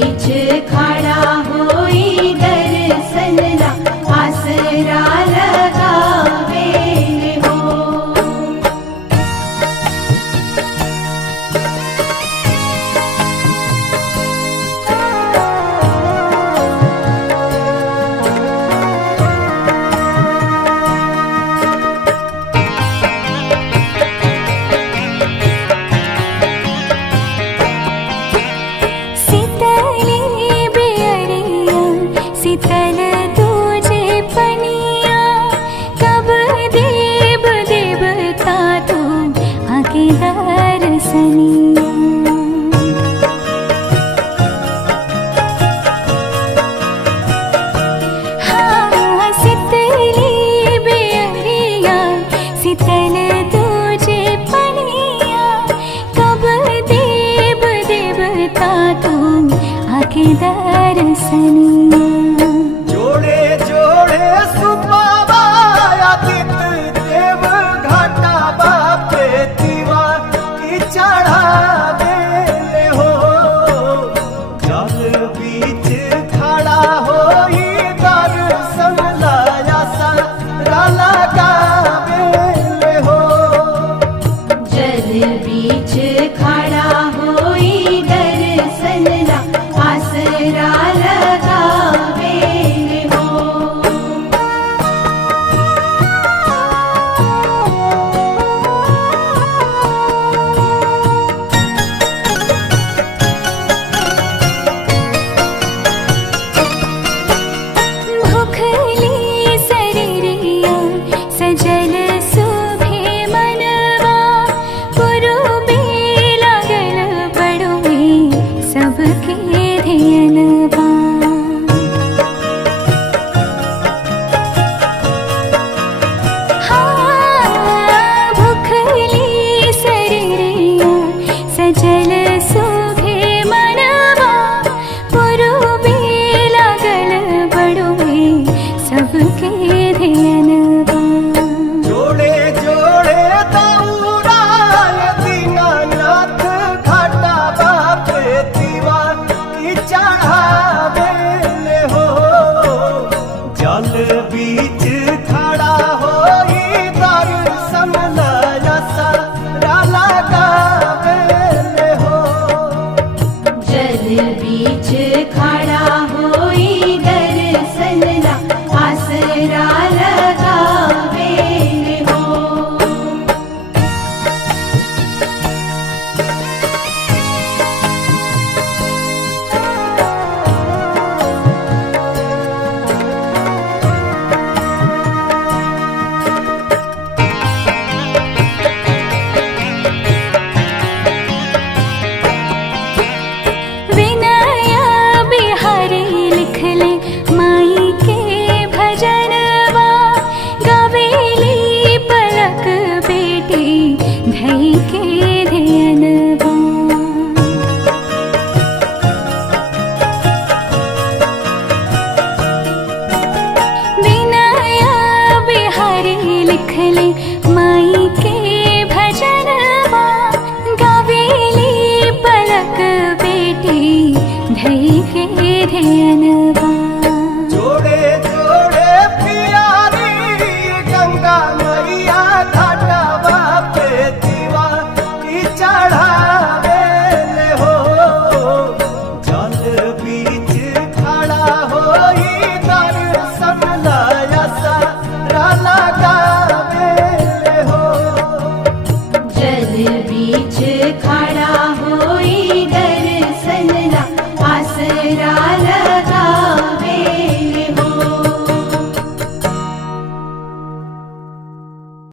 बीच खड़ा होई दर्शन ला आसरा लगावे हो। शीतल तुझे पनिया कब देव देवता तू आके दर्शनिया। हाँ शीतली बेअरिया शीतल तुझे पनिया कब देव देवता तू आके दर्शनिया। बीच खड़ा होई दर्शन ला आसरा लगावे हो। भूखली शरीरिया सजल सुभे मनवा पुरुबे लागल बड़ुए सबके ध्यानवा। हाँ भूखली शरीरिया सजल सुभे मनवा पुरुबे लागल बड़ुए सबके ध्यानवा। जोड़े जोड़े दौड़ाय दीनानाथ घाटा बापे दीवा की चढ़ावे हो। जल बीच खड़ा होई दर्शन ला आसरा लगावे हो। जल बीच खड़ा होई दर्शन ला आसरा लगावे हो। विनया बिहारी लिखले माई के भजनवा गावेली पलक बेटी धई के ध्यानवा। विनया बिहारी लिखले माई के भजनवा गावेली पलक बेटी धई के ध्यानवा। जोड़े जोड़े प्यारी गंगा मैया घाटा बापे दीवा की चढ़ावे हो। जल बीच खड़ा होई दर्शन ला आसरा लगावे हो। जल बीच खड़ा